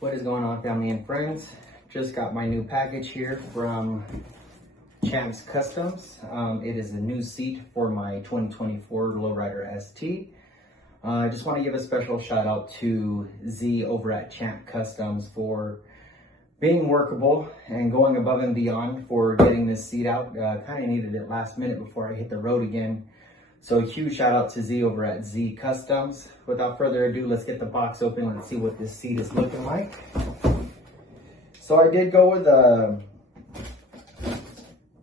What is going on, family and friends? Just got my new package here from Champs Customs. It is a new seat for my 2024 Lowrider ST. I just want to give a special shout out to Z over at Champ Customs for being workable and going above and beyond for getting this seat out. Kind of needed it last minute before I hit the road again. So a huge shout out to Z over at Z Customs. Without further ado, let's get the box open and see what this seat is looking like. So I did go with a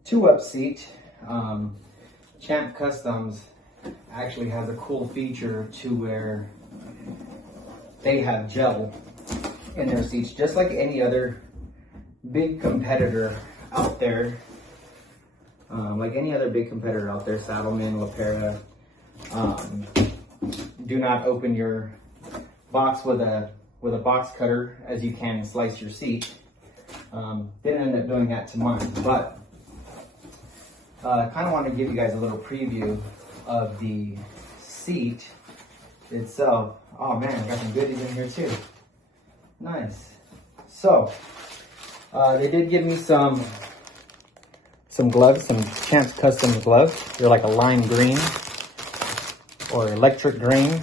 2-up seat. Champ Customs actually has a cool feature to where they have gel in their seats, just like any other big competitor out there. Saddleman, LaPera. Do not open your box with a box cutter, as you can slice your seat. Didn't end up doing that to mine, but kind of want to give you guys a little preview of the seat itself. Oh man, I got some goodies in here too. Nice. So they did give me some gloves, some Champs Customs gloves. They're like a lime green or electric green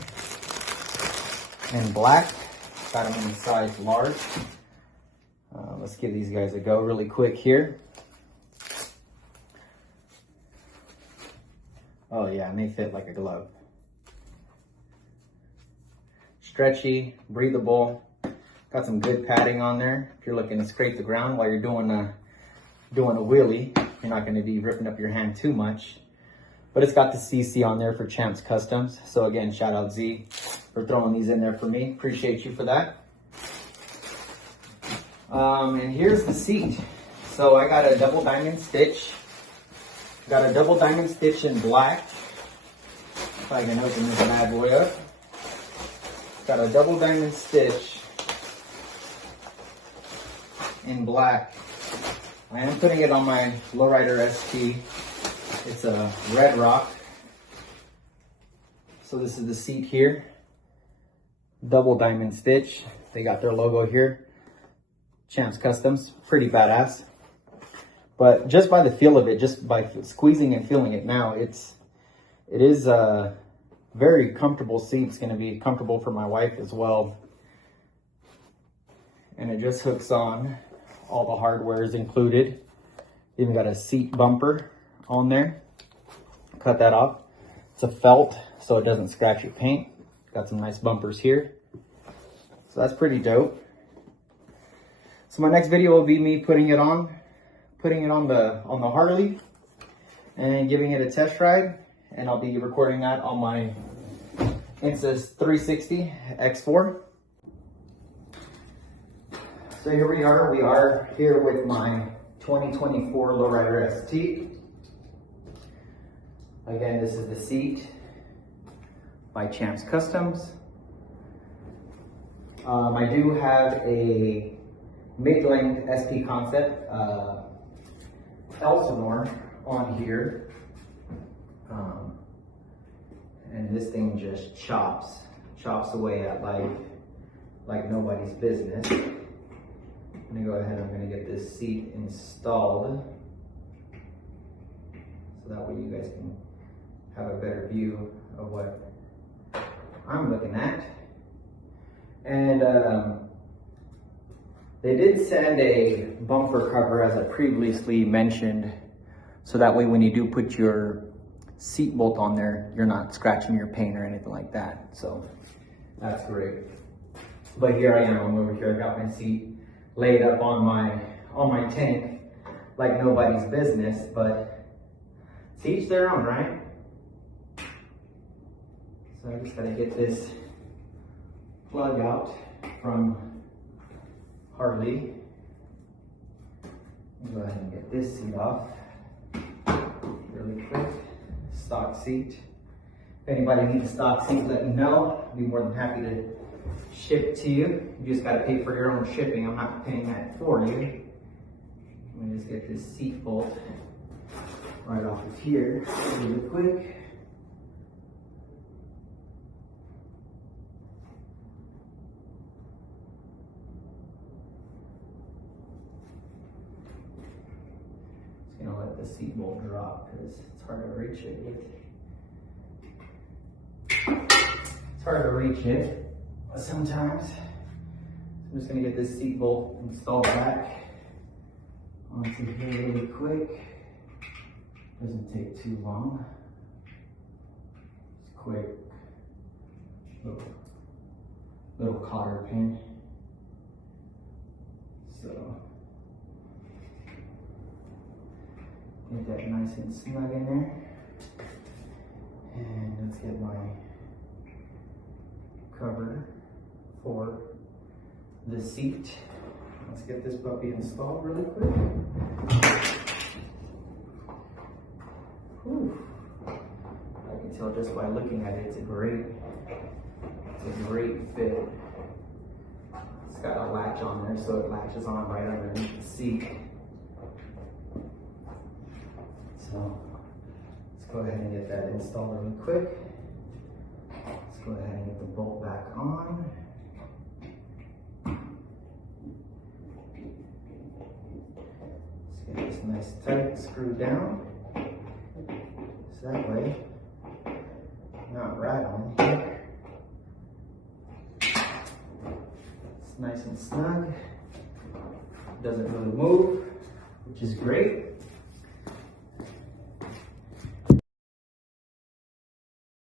and black. Got them in size large. Let's give these guys a go really quick here. Oh yeah, and they fit like a glove. Stretchy, breathable. Got some good padding on there. If you're looking to scrape the ground while you're doing a wheelie, you're not going to be ripping up your hand too much. But it's got the CC on there for Champs Customs. So again, shout out Z for throwing these in there for me. Appreciate you for that. And here's the seat. So I got a double diamond stitch. Got a double diamond stitch in black. If I can open this bad boy up. Got a double diamond stitch in black. I am putting it on my Lowrider ST. It's a red rock. So this is the seat here. Double diamond stitch. They got their logo here. Champs Customs. Pretty badass. But just by the feel of it, just by squeezing and feeling it now, it is a very comfortable seat. It's going to be comfortable for my wife as well. And it just hooks on. All the hardware is included. Even got a seat bumper on there. Cut that off. It's a felt, so it doesn't scratch your paint. Got some nice bumpers here. So that's pretty dope. So my next video will be me putting it on the Harley and giving it a test ride. And I'll be recording that on my Insys 360 X4. So here we are here with my 2024 Lowrider ST. Again, this is the seat by Champs Customs. I do have a mid-length SP Concept Elsinore on here. And this thing just chops away at like nobody's business. I'm gonna go ahead, I'm gonna get this seat installed so that way you guys can have a better view of what I'm looking at. And they did send a bumper cover, as I previously mentioned, so that way when you do put your seat bolt on there, you're not scratching your paint or anything like that. So that's great. But here I am, I'm over here, I got my seat laid up on my tank like nobody's business, but to each their own, right? So I just gotta get this plug out from Harley. Go ahead and get this seat off really quick. Stock seat. If anybody needs a stock seat, let me know. I'll be more than happy to ship it to you. You just got to pay for your own shipping. I'm not paying that for you. Let me just get this seat bolt right off of here really quick. the seat bolt drop because it's hard to reach it with. It's hard to reach it sometimes. I'm just gonna get this seat bolt installed back onto here really quick. Doesn't take too long. Just quick little cotter pin. So get that nice and snug in there. And let's get my cover for the seat. Let's get this puppy installed really quick. Whew. I can tell just by looking at it, it's a great fit. It's got a latch on there, so it latches on right underneath the seat. So let's go ahead and get that installed really quick. Let's go ahead and get the bolt back on. Let's get this nice tight screwed down. So that way, not rattling here. It's nice and snug. Doesn't really move, which is great.